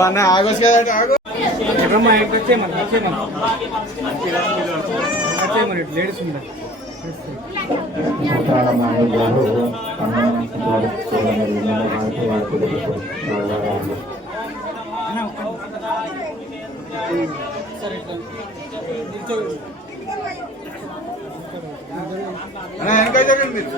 అన్న ఆగొచ్చు కదా ఆగు లేడీస్ ఉందా వెనక జగన్ మీరు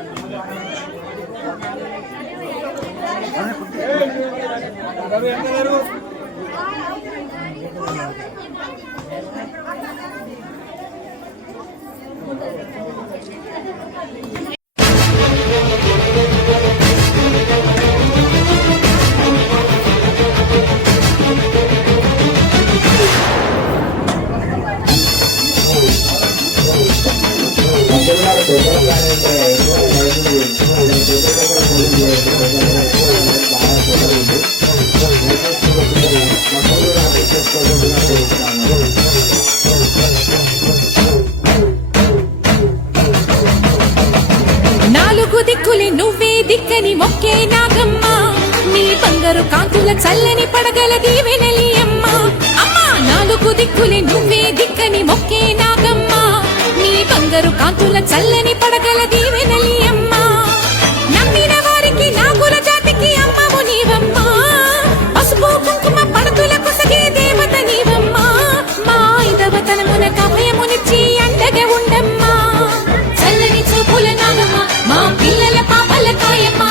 దిక్కులే నువ్వే దిక్కని మొక్కే నాగమ్మ నీ బంగారు కాంతుల చల్లని పడగల దీవెనలి అమ్మ అమ్మా నాలుగు దిక్కులే నువ్వే దిక్కని మొక్కే నాగమ్మ నీ బంగారు కాంతుల చల్లని పడగల దీవెనలి అమ్మ నమ్మిన వారికి నాగుల జాతికి అమ్మవు నీవమ్మ పసుపు కుంకుమ పడతుల కొసగే దేవత నీవమ్మ మా ఐదవతనమున అభయమునిచ్చి అండగా ఉండమ్మా చల్లని చూపుల నాగమ్మ మా పిల్లల పాపల కాయమ్మ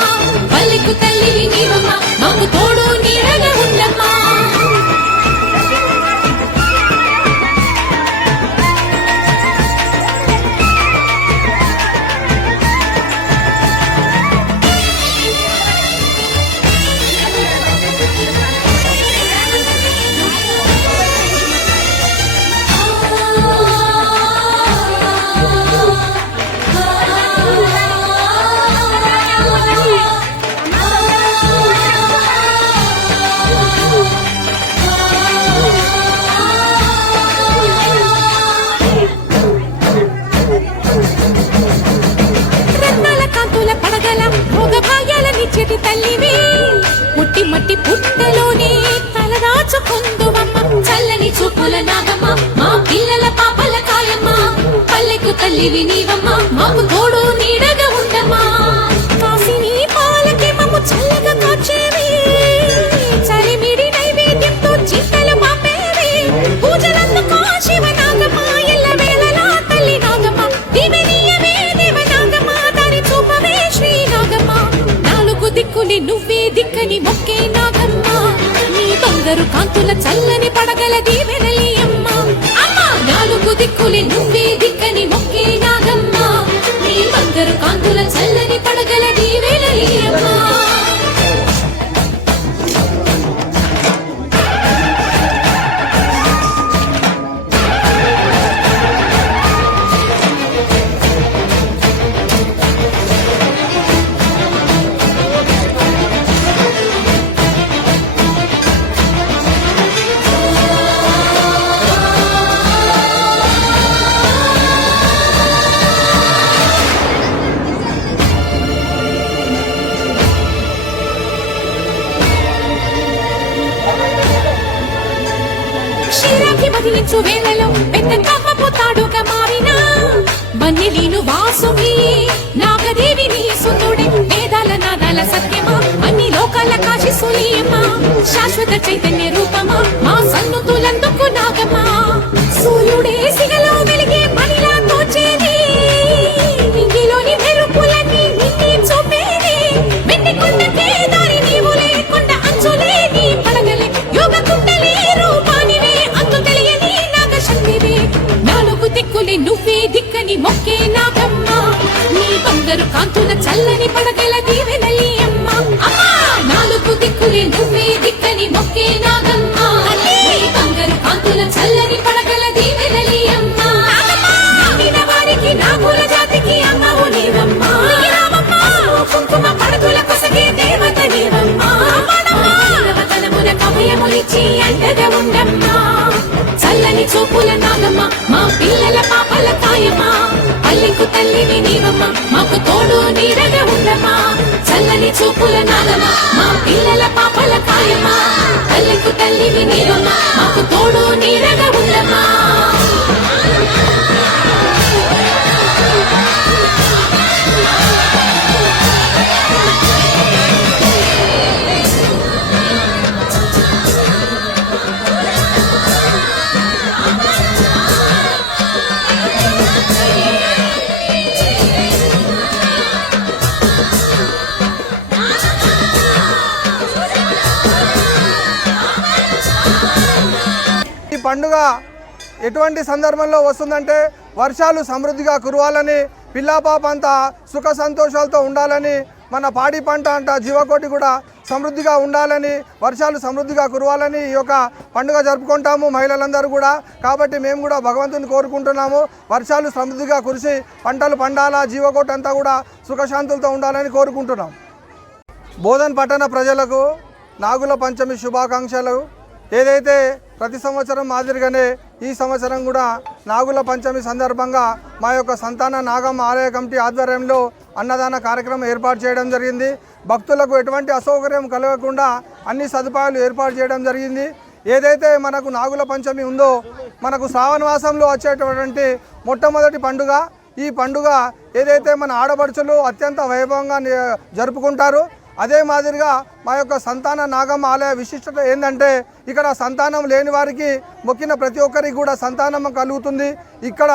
పల్లెకు తల్లి నీవమ్మ మాకు తోడు నీడగా ఉండమ్మా చెటి తల్లివే పుట్టి మట్టి పుట్టలోనే తలదాచుకుందువమ్మ చల్లని చూపుల నాగమ్మ మా పిల్లల పాపల కాయమ్మ పల్లెకు తల్లివి నీవమ్మ మాకు తోడు నీడగా ఉండమ్మా కాసిని పాలకి మమ్ము చల్లగా కాచేవి చలిమిడి నైవేద్యంతో చిట్టలు మాపేవి పూజలందుకో శివ నాగమ్మ ఎల్ల వేళలా తల్లి నాగమ్మ దివెనీయవే దేవ నాగమ్మ దారి చూపవే శ్రీ నాగమ్మ దిక్కుని నువ్వే దిక్కని మొక్కే నాగమ్మ నీ బంగారు కాంతుల చల్లని పడగల దీవెనలి అమ్మ అమ్మా నాలుగు దిక్కులే నువ్వే దిక్కని మొక్కే నాగమ్మ నీ బంగారు కాంతుల చల్లని పడగల దీవెనలి అమ్మ సాధించు వేళలో పెద్ద కవ్వపుతాడుగా మారినా వన్నెలీను వాసుకి నాగదేవిని సుందుడే వేదాల నాదాల సత్యమా అన్ని లోకాల కాశీ సులీయమా శాశ్వత చైతన్య రూపమా మా సన్నుతులందుకు నాగమా సూర్యుడే సిగలో వెలిగే మనిలా తోచేది ఇంగిలోని మెరుపులన్నీ నిన్నే చూపేది వెండి కొండకే దారి నీవు లేకుండా అంచులే నీ పడగలే యోగ కుండలే రూపానివే అంతు తెలియని నాగ శక్తివే నాలుగు దిక్కులే నువ్వే దిక్కని మొక్కే నాగమ్మ నీ బంగారు కాంతుల చల్లని పడగల దీవెనలి అమ్మ అమ్మా నాలుగు దిక్కులే నువ్వే దిక్కని మొక్కే నాగమ్మ నీ బంగారు కాంతుల చల్లని పడగల దీవెనలి అమ్మ నమ్మిన వారికి నాగుల జాతికి అమ్మవు నీవమ్మ కుంకుమ పడతుల కొసగే దేవత నీవమ్మ దేవతలమున కభయములిచ్చి అండగా ఉండమ్మా చల్లని చూపుల నాగమ్మ మా పిల్లల పాపల కాయమా పల్లెకు తల్లివి నీవమ్మ మాకు తోడు నీడగా ఉండమ్మా చల్లని చూపుల నాగమ్మ మా పిల్లల పాపల కాయమా పల్లెకు తల్లివి నీవమ్మ మాకు తోడు నీడగా ఉండమ్మా ఈ పండుగ ఎటువంటి సందర్భంలో వస్తుందంటే వర్షాలు సమృద్ధిగా కురవాలని పిల్లాపాప అంతా సుఖ సంతోషాలతో ఉండాలని మన పాడి పంట అంట జీవకోటి కూడా సమృద్ధిగా ఉండాలని వర్షాలు సమృద్ధిగా కురవాలని ఈ యొక్క పండుగ జరుపుకుంటాము మహిళలందరూ కూడా. కాబట్టి మేము కూడా భగవంతుని కోరుకుంటున్నాము వర్షాలు సమృద్ధిగా కురిసి పంటలు పండాలా జీవకోటి అంతా కూడా సుఖశాంతులతో ఉండాలని కోరుకుంటున్నాం. బోధన్ పట్టణ ప్రజలకు నాగుల పంచమి శుభాకాంక్షలు. ఏదైతే ప్రతి సంవత్సరం మాదిరిగానే ఈ సంవత్సరం కూడా నాగుల పంచమి సందర్భంగా మా యొక్క సంతాన నాగమ్మ ఆలయ కమిటీ ఆధ్వర్యంలో అన్నదాన కార్యక్రమం ఏర్పాటు చేయడం జరిగింది. భక్తులకు ఎటువంటి అసౌకర్యం కలగకుండా అన్ని సదుపాయాలు ఏర్పాటు చేయడం జరిగింది. ఏదైతే మనకు నాగుల పంచమి ఉందో మనకు శ్రావణ మాసంలో వచ్చేటటువంటి మొట్టమొదటి పండుగ. ఈ పండుగ ఏదైతే మన ఆడపడుచులు అత్యంత వైభవంగా జరుపుకుంటారు. అదే మాదిరిగా మా యొక్క సంతాన నాగమ్మ ఆలయ విశిష్టత ఏంటంటే ఇక్కడ సంతానం లేని వారికి మొక్కిన ప్రతి ఒక్కరికి కూడా సంతానం కలుగుతుంది. ఇక్కడ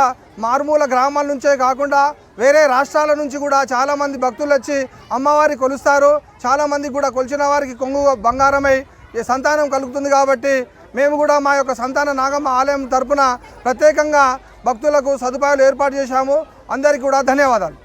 మారుమూల గ్రామాల నుంచే కాకుండా వేరే రాష్ట్రాల నుంచి కూడా చాలామంది భక్తులు వచ్చి అమ్మవారి కొలుస్తారు. చాలామంది కూడా కొలిచిన వారికి కొంగు బంగారమై సంతానం కలుగుతుంది. కాబట్టి మేము కూడా మా యొక్క సంతాన నాగమ్మ ఆలయం తరపున ప్రత్యేకంగా భక్తులకు సదుపాయాలు ఏర్పాటు చేశాము. అందరికీ కూడా ధన్యవాదాలు.